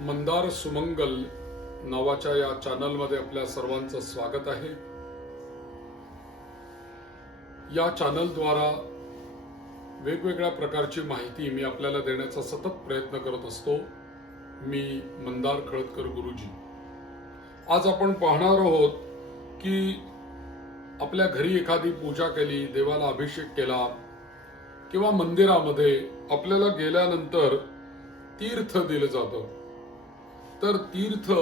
मंदार सुमंगल नावाच्या या चॅनलमध्ये आपल्या सर्वांचं स्वागत आहे. या चॅनलद्वारा वेगवेगळ्या प्रकारची माहिती मी आपल्याला देण्याचा सतत प्रयत्न करत असतो. मी मंदार खळदकर गुरुजी. आज आपण पाहणार आहोत की आपल्या घरी एखादी पूजा केली देवाला अभिषेक केला किंवा मंदिरामध्ये आपल्याला गेल्यानंतर तीर्थ दिलं जातं. तर तीर्थ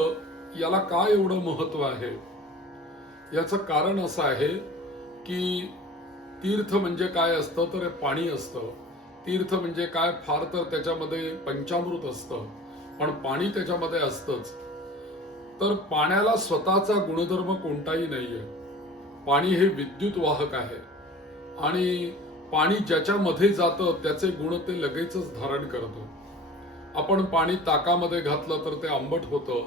याला काय एवढं महत्त्व आहे? याचं कारण असं आहे की तीर्थ म्हणजे काय असतं तर पाणी असतं. तीर्थ म्हणजे काय फार तर त्याच्यामध्ये पंचामृत असतं. पण पाणी त्याच्यामध्ये असतंच. तर पाण्याला स्वतःचा गुणधर्म कोणताही नाहीये. पाणी हे विद्युत वाहक आहे. आणि पाणी ज्याच्यामध्ये जातं त्याचे गुण ते लगेचच धारण करतं. आपण पाणी ताकामध्ये घातलं तर ते आंबट होतं.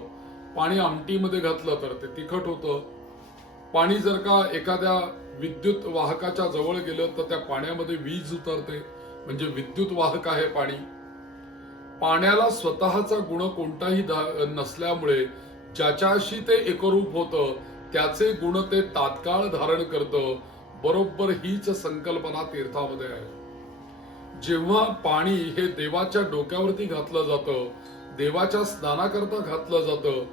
पाणी आमटीमध्ये घातलं तर ते तिखट होतं. पाणी जर का एखाद्या विद्युत वाहकाच्या जवळ गेलं तर त्या पाण्यामध्ये वीज उतरते. म्हणजे विद्युत वाहक आहे पाणी. पाण्याला स्वतःचा गुण कोणताही नसल्यामुळे ज्याच्याशी ते एकरूप होतं त्याचे गुण ते तात्काळ धारण करतं. बरोबर हीच संकल्पना तीर्थामध्ये आहे. जेव्हा पाणी हे देवाच्या डोक्यावरती घातलं जातं देवाच्या स्नानाकरता घातलं जातं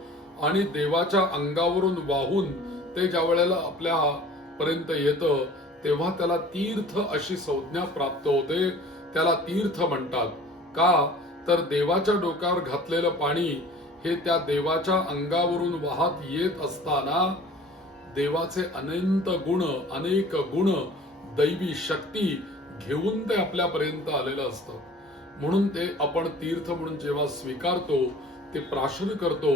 आणि देवाच्या अंगावरून वाहून ते ज्या वेळेला आपल्या पर्यंत येतं तेव्हा त्याला तीर्थ अशी संज्ञा प्राप्त होते. त्याला तीर्थ म्हणतात. का? तर देवाच्या डोक्यावर घातलेलं पाणी हे त्या देवाच्या अंगावरून वाहत येत असताना देवाचे अनंत गुण अनेक गुण दैवी शक्ती घेऊन ते आपल्यापर्यंत आलेलं असतं. म्हणून ते आपण तीर्थ म्हणून जेव्हा स्वीकारतो ते प्राशन करतो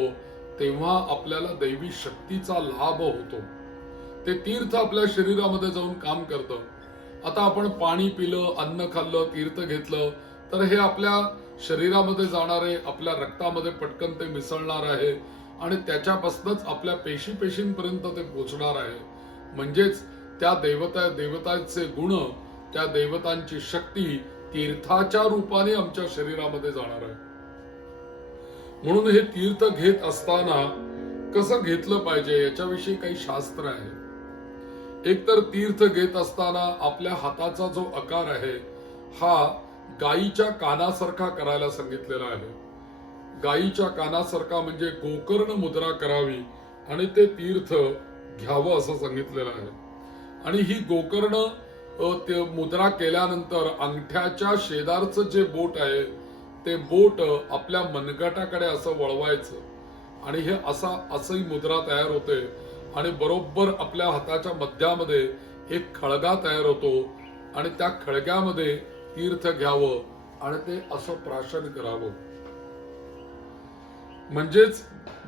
तेव्हा आपल्याला दैवी शक्तीचा लाभ होतो. ते तीर्थ आपल्या शरीरामध्ये जाऊन काम करतं. आता आपण पाणी पिलं अन्न खाल्लं तीर्थ घेतलं तर हे आपल्या शरीरामध्ये जाणारे आपल्या रक्तामध्ये पटकन ते मिसळणार आहे आणि त्याच्यापासूनच आपल्या पेशी पेशींपर्यंत ते पोचणार आहे. म्हणजेच त्या देवता देवतांचे गुण त्या देवतांची शक्ती तीर्थाच्या रूपाने आमच्या शरीरामध्ये जाणार आहे. म्हणून हे तीर्थ घेत असताना कसं घेतलं पाहिजे याच्याविषयी काही शास्त्र आहे. एकतर तीर्थ घेत असताना आपल्या हाताचा जो आकार आहे हा गायीच्या कानासारखा करायला सांगितलेला आहे. गायीच्या कानासारखा म्हणजे गोकर्ण मुद्रा करावी आणि ते तीर्थ घ्यावं असं सांगितलेलं आहे. आणि ही गोकर्ण ते मुद्रा केल्यानंतर अंगठ्याच्या शेजारचं जे बोट आहे ते बोट आपल्या मनगटाकडे असं वळवायचं. आणि हे असा असही मुद्रा तयार होते. आणि बरोबर आपल्या हाताच्या मध्यामध्ये एक खळगा तयार होतो. आणि त्या खळग्यामध्ये तीर्थ घ्यावं आणि ते असं प्राशन करावं. म्हणजेच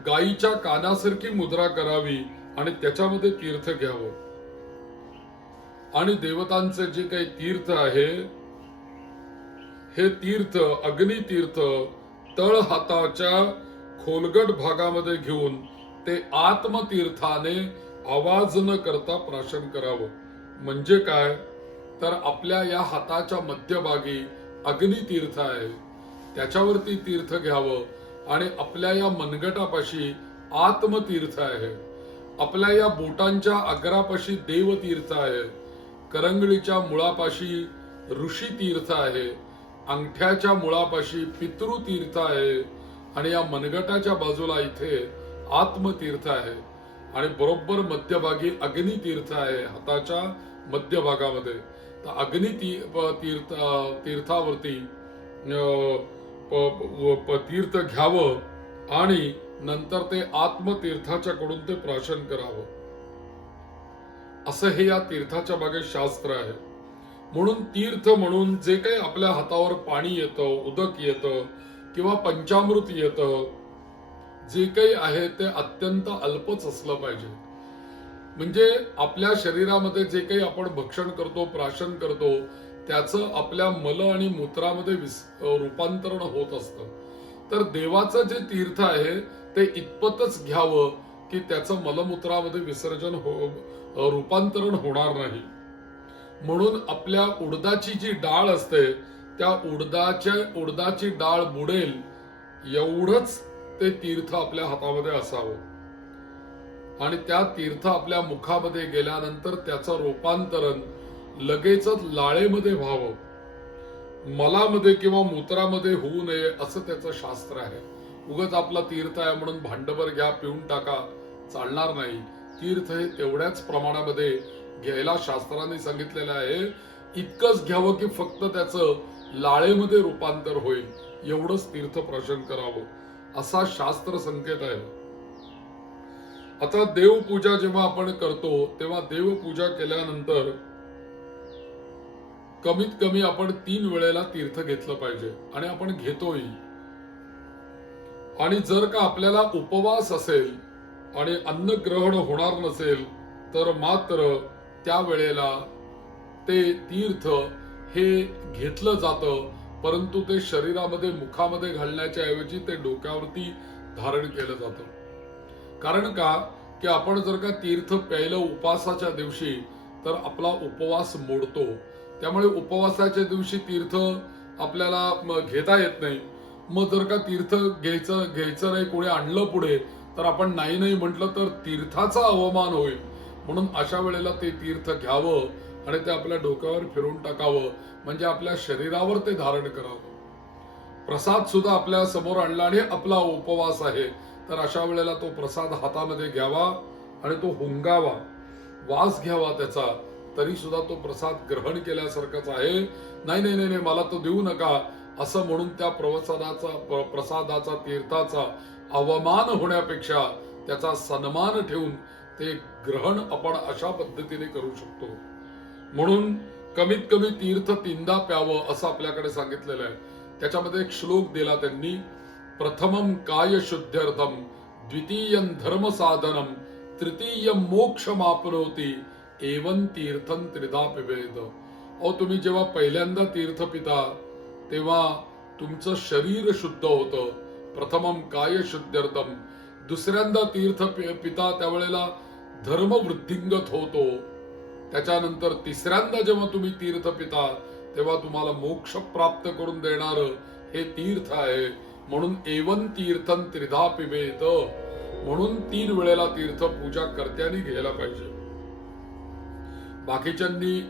गायीच्या कानासारखी मुद्रा करावी आणि त्याच्यामध्ये तीर्थ घ्यावं. आणि देवतांचे जे काही तीर्थ आहे हे तीर्थ अग्नितीर्थ तळ हाताच्या खोलगट भागामध्ये घेऊन ते आत्मतीर्थाने आवाज न करता प्राशन करावं. म्हणजे काय? तर आपल्या या हाताच्या मध्यभागी अग्नितीर्थ आहे. त्याच्यावरती तीर्थ घ्यावं आणि आपल्या या मनगटापाशी आत्मतीर्थ आहे. आपल्या या बोटांच्या अग्रापाशी देवतीर्थ आहे. करंगळीच्या मुळापाशी ऋषी तीर्थ आहे अंगठ्याच्या मुळापाशी पितृतीर्थ आहे आणि या मनगटाच्या बाजूला इथे आत्मतीर्थ आहे आणि बरोबर मध्यभागी अग्नितीर्थ आहे हाताच्या मध्यभागामध्ये. तर अग्नि तीर्थ तीर्थावरती तीर्थ घ्यावं आणि नंतर ते आत्मतीर्थाच्या कडून ते प्राशन करावं. असं हे या तीर्थाच्या मागे शास्त्र आहे. म्हणून तीर्थ म्हणून जे काही आपल्या हातावर पाणी येतं उदक येतं किंवा पंचामृत येतं जे काही आहे ते अत्यंत अल्पच असलं पाहिजे. म्हणजे आपल्या शरीरामध्ये जे काही आपण भक्षण करतो प्राशन करतो त्याचं आपल्या मल आणि मूत्रामध्ये विस- रूपांतरण होत असतं. तर देवाचं जे तीर्थ आहे ते इतपतच घ्यावं की त्याचं मलमूत्रामध्ये विसर्जन हो रूपांतरण होणार नाही. म्हणून आपल्या उडदाची जी डाळ असते त्या उडदाच्या उडदाची डाळ बुडेल एवढंच ते तीर्थ आपल्या हातामध्ये असावं. आणि त्या तीर्थ आपल्या मुखामध्ये गेल्यानंतर त्याचं रूपांतरण लगेचच लाळेमध्ये व्हावं. मलामध्ये किंवा मूत्रामध्ये होऊ नये असं त्याचं शास्त्र आहे. उगच आपला तीर्थ आहे म्हणून भांडभर घ्या पिऊन टाका चालणार नाही. तीर्थ हे तेवढ्याच प्रमाणामध्ये घ्यायला शास्त्राने सांगितलेलं आहे. इतकंच घ्यावं की फक्त त्याचं लाळेमध्ये रूपांतर होईल. एवढंच तीर्थ प्राशन करावं. असा शास्त्र संकेत आहे. आता देवपूजा जेव्हा आपण करतो तेव्हा देवपूजा केल्यानंतर कमीत कमी आपण तीन वेळेला तीर्थ घेतलं पाहिजे आणि आपण घेतोही. आणि जर का आपल्याला उपवास असेल आणि अन्न ग्रहण होणार नसेल तर मात्र त्या वेळेला ते तीर्थ हे घेतलं जातं परंतु ते शरीरामध्ये मुखामध्ये घालण्याच्या ऐवजी ते डोक्यावरती धारण केलं जातं. कारण का? की आपण जर का तीर्थ प्यायलं उपवासाच्या दिवशी तर आपला उपवास मोडतो. त्यामुळे उपवासाच्या दिवशी तीर्थ आपल्याला घेता येत नाही. मग जर का तीर्थ घ्यायचं घ्यायचं नाही कोणी आणलं पुढे तर आपण नाही नाही म्हटलं तर तीर्थाचा अवमान होईल. म्हणून अशा वेळेला ते तीर्थ घ्यावं आणि ते आपल्या डोक्यावर फिरून टाकावं. म्हणजे आपल्या शरीरावर ते धारण करावं. प्रसाद सुद्धा आपल्यासमोर आणला आणि आपला उपवास आहे. तर अशा वेळेला तो प्रसाद हातामध्ये घ्यावा आणि तो हुंगावा. वास घ्यावा त्याचा. तरी सुद्धा तो प्रसाद ग्रहण केल्यासारखाच आहे. नाही नाही नाही नाही, मला तो देऊ नका. असं म्हणून त्या प्रवसादाचा प्रसादाचा तीर्थाचा अवमान होण्यापेक्षा त्याचा सन्मान ठेवून ते ग्रहण आपण अशा पद्धतीने करू शकतो. म्हणून कमीत कमी तीर्थ तीनदा प्यावं असं आपल्याकडे सांगितलेलं आहे. त्याच्यामध्ये एक श्लोक दिला त्यांनी प्रथमम काय शुद्ध्यर्थम द्वितीयं धर्म साधनम तृतीयं मोक्ष मापनवती एवं तीर्थं त्रिदा पिबेद. अहो तुम्ही जेव्हा पहिल्यांदा तीर्थ पिता तेव्हा तुमचं शरीर शुद्ध होतं. प्रथमम काय शुद्ध्यर्थम दुसऱ्यांदा तीर्थ पिता त्यावेळेला धर्म वृद्धिंगत होतो. त्याच्यानंतर तिसऱ्यांदा जेव्हा तुम्ही तीर्थ पिता तेव्हा तुम्हाला मोक्ष प्राप्त करून देणार हे तीर्थ आहे. म्हणून एवन तीर्थन त्रिधा पिबेत म्हणून तीन वेळेला तीर्थ पूजा कर्त्यांनी घ्यायला पाहिजे. बाकीच्यांनी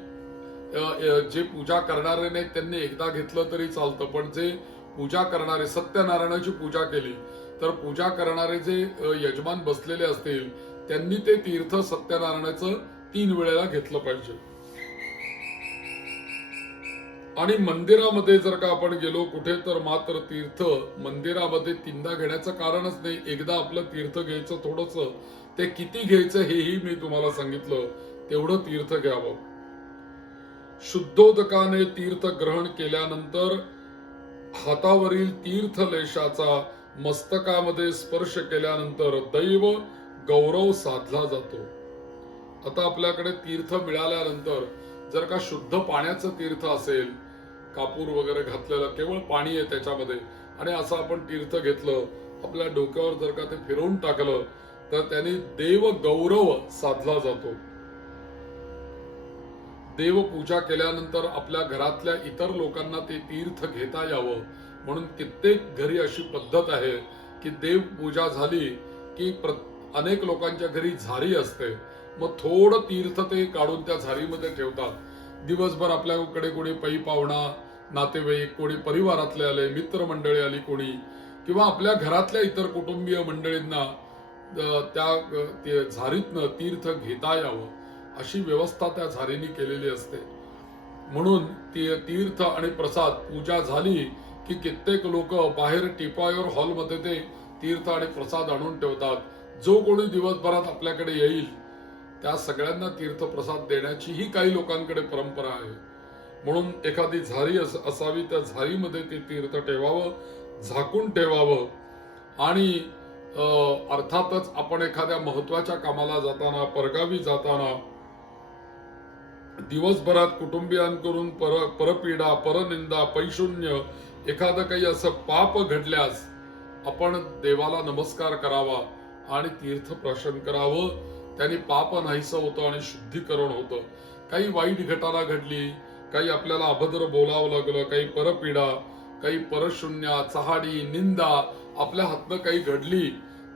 जे पूजा करणारे नाहीत त्यांनी एकदा घेतलं तरी चालतं. पण जे पूजा करणारे सत्यनारायणाची पूजा केली तर पूजा करणारे जे यजमान बसलेले असतील त्यांनी ते तीर्थ सत्यनारायणाचं तीन वेळेला घेतलं पाहिजे. आणि मंदिरामध्ये जर का आपण गेलो कुठे तर मात्र तीर्थ मंदिरामध्ये तीनदा घेण्याचं कारणच नाही. एकदा आपलं तीर्थ घ्यायचं थोडस ते किती घ्यायचं हेही मी तुम्हाला सांगितलं तेवढं तीर्थ घ्यावं. शुद्धोदकाने तीर्थ ग्रहण केल्यानंतर हातावरील तीर्थलेशाचा मस्तकामध्ये स्पर्श केल्यानंतर दैव गौरव साधला जातो. आता आपल्याकडे तीर्थ मिळाल्यानंतर जर का शुद्ध पाण्याचं तीर्थ असेल कापूर वगैरे घातलेलं केवळ पाणी आहे त्याच्यामध्ये आणि असं आपण तीर्थ घेतलं आपल्या डोक्यावर जर का ते फिरवून टाकलं तर त्याने देव गौरव साधला जातो. देवपूजा केल्यानंतर आपल्या घरातल्या इतर लोकांना ते तीर्थ घेता यावं. म्हणून कित्येक घरी अशी पद्धत आहे की देव पूजा झाली की प्र- अनेक लोकांच्या घरी झारी असते. मग थोडं तीर्थ ते काढून त्या झारीमध्ये ठेवतात. दिवसभर आपल्याकडे कोणी पै पाहुणा नातेवाईक कोणी परिवारातले आले मित्रमंडळी आली कोणी किंवा आपल्या घरातल्या इतर कुटुंबीय मंडळींना त्या झारीतनं तीर्थ घेता यावं. अशी व्यवस्था त्या झारीने केलेली असते. म्हणून ती तीर्थ आणि प्रसाद पूजा झाली की कित्येक लोक बाहेर टिपायोर हॉलमध्ये ते तीर्थ आणि प्रसाद आणून ठेवतात. जो कोणी दिवसभरात आपल्याकडे येईल त्या सगळ्यांना तीर्थ प्रसाद देण्याची ही काही लोकांकडे परंपरा आहे. म्हणून एखादी झारी अस- असावी त्या झारीमध्ये ते तीर्थ ठेवावं झाकून ठेवावं. आणि अर्थातच आपण एखाद्या महत्त्वाच्या कामाला जाताना परगावी जाताना दिवसभरात कुटुंबियांकडून पर परपीडा परनिंदा पैशून्य एखादं काही असं पाप घडल्यास आपण देवाला नमस्कार करावा आणि तीर्थ प्रशन करावं. त्याने पाप नाहीसं होतं आणि शुद्धीकरण होतं. काही वाईट घटना घडली काही आपल्याला अभद्र बोलावं लागलं काही परपीडा काही परशून्या चहाडी निंदा आपल्या हातनं काही घडली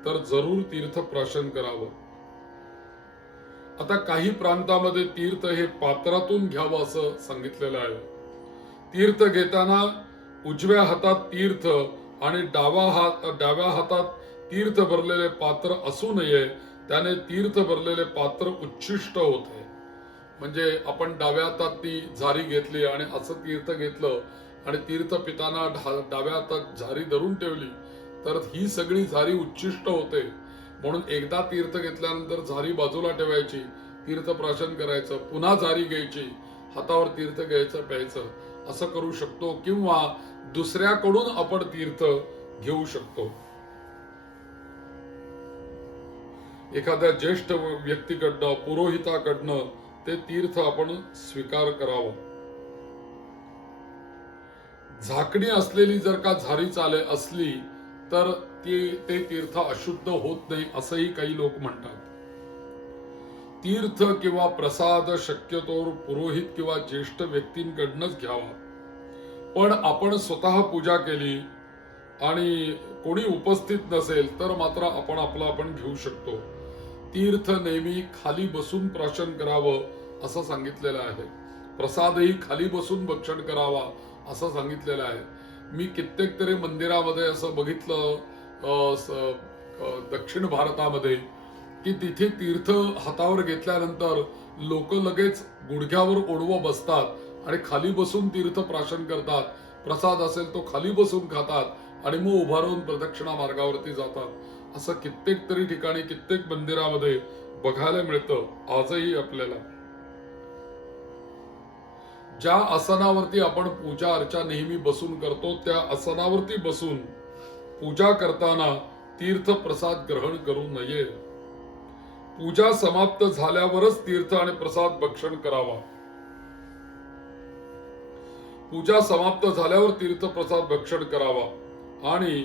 तर जरूर तीर्थ प्रशन करावं. आता काही प्रांतामध्ये तीर्थ हे पात्रातून घ्यावं असं सांगितलेलं आहे. तीर्थ घेताना उजव्या हातात तीर्थ आणि डावा हात डाव्या हातात तीर्थ भरलेले पात्र असू नये त्याने तीर्थ भरलेले पात्र उच्छिष्ट होते. म्हणजे आपण डाव्या हातात ती झारी घेतली आणि असं तीर्थ घेतलं आणि तीर्थ पिताना डाव्या हातात झारी धरून ठेवली तर ही सगळी झारी उच्छिष्ट होते. म्हणून एकदा तीर्थ घेतल्यानंतर झारी बाजूला ठेवायची तीर्थ प्राशन करायचं पुन्हा झारी घ्यायची हातावर तीर्थ घ्यायचं प्यायचं. असं करू शकतो किंवा दुसऱ्याकडून आपण तीर्थ घेऊ शकतो. एखाद्या ज्येष्ठ व्यक्तीकडनं पुरोहिताकडनं ते तीर्थ आपण स्वीकार करावं. झाकणी असलेली जर का झारी चाले असली तर ती ते तीर्थ अशुद्ध होत नाही असंही काही लोक म्हणतात. तीर्थ किंवा प्रसाद शक्यतो पुरोहित किंवा ज्येष्ठ व्यक्तींकडनंच घ्यावा. पण आपण स्वतः पूजा केली आणि कोणी उपस्थित नसेल तर मात्र आपण आपला आपण घेऊ शकतो. तीर्थ नेहमी खाली बसून प्राशन करावं असं सांगितलेलं आहे. प्रसादही खाली बसून भक्षण करावा असं सांगितलेलं आहे. मी कित्येक तरी मंदिरामध्ये असं बघितलं दक्षिण भारतामध्ये की तिथे तीर्थ हातावर घेतल्यानंतर लोक लगेच गुडघ्यावर ओढवं बसतात आणि खाली बसून तीर्थ प्राशन करतात. प्रसाद असेल तो खाली बसून खातात आणि मग उभा राहून प्रदक्षिणा मार्गावरती जातात. असं कित्येक तरी ठिकाणी कित्येक मंदिरामध्ये बघायला मिळतं. आजही आपल्याला. ज्या आसनावरती आपण पूजा अर्चा नेहमी बसून करतो त्या आसनावरती बसून पूजा करताना तीर्थ प्रसाद ग्रहण करू नये. पूजा समाप्त झाल्यावरच तीर्थ आणि प्रसाद भक्षण करावा. पूजा समाप्त झाल्यावर तीर्थ प्रसाद भक्षण करावा आणि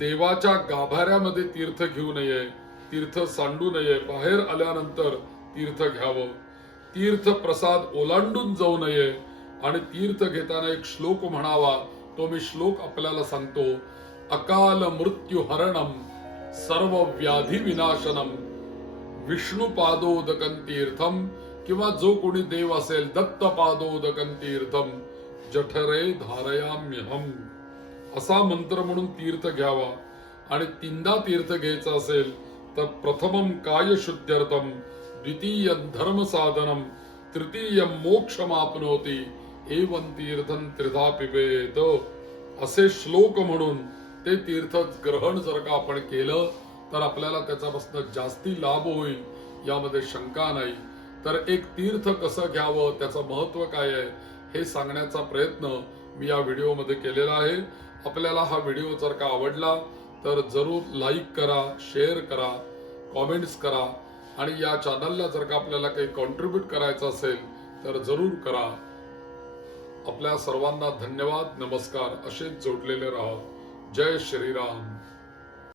देवाच्या गाभाऱ्यामध्ये तीर्थ घेऊ नये तीर्थ सांडू नये बाहेर आल्यानंतर तीर्थ घ्यावं. तीर्थ प्रसाद ओलांडून जाऊ नये आणि तीर्थ घेताना एक श्लोक म्हणावा. तो मी श्लोक आपल्याला सांगतो. अकाल मृत्यू हरणम सर्व व्याधी विनाशनम विष्णू पादोदकन तीर्थम किंवा जो कोणी देव असेल दत्त पादोदकन तीर्थम जठरे धारयाम्यहम असा मंत्र म्हणून तीर्थ घ्यावा. आणि तीनदा तीर्थ घ्यायचा असेल तर प्रथमम काय शुद्ध्यर्थम द्वितीय धर्म साधनम तृतीय मोक्षमापनोती एवं तीर्थं त्रिधा पिबेत असे श्लोक म्हणून ते तीर्थ ग्रहण जर का आपण केलं तर आपल्याला त्याच्यापासून जास्ती लाभ होईल यामध्ये शंका नाही. तर एक तीर्थ कसं घ्यावं त्याचं महत्त्व काय आहे हे सांगण्याचा प्रयत्न मी या व्हिडिओमध्ये केलेला आहे. आपल्याला हा व्हिडिओ जर का आवडला तर जरूर लाईक करा शेअर करा कॉमेंट्स करा आणि या चॅनलला जर का आपल्याला काही कॉन्ट्रीब्यूट करायचं असेल तर जरूर करा. आपल्या सर्वांना धन्यवाद नमस्कार. असेच जोडलेले राहा. जय श्रीराम.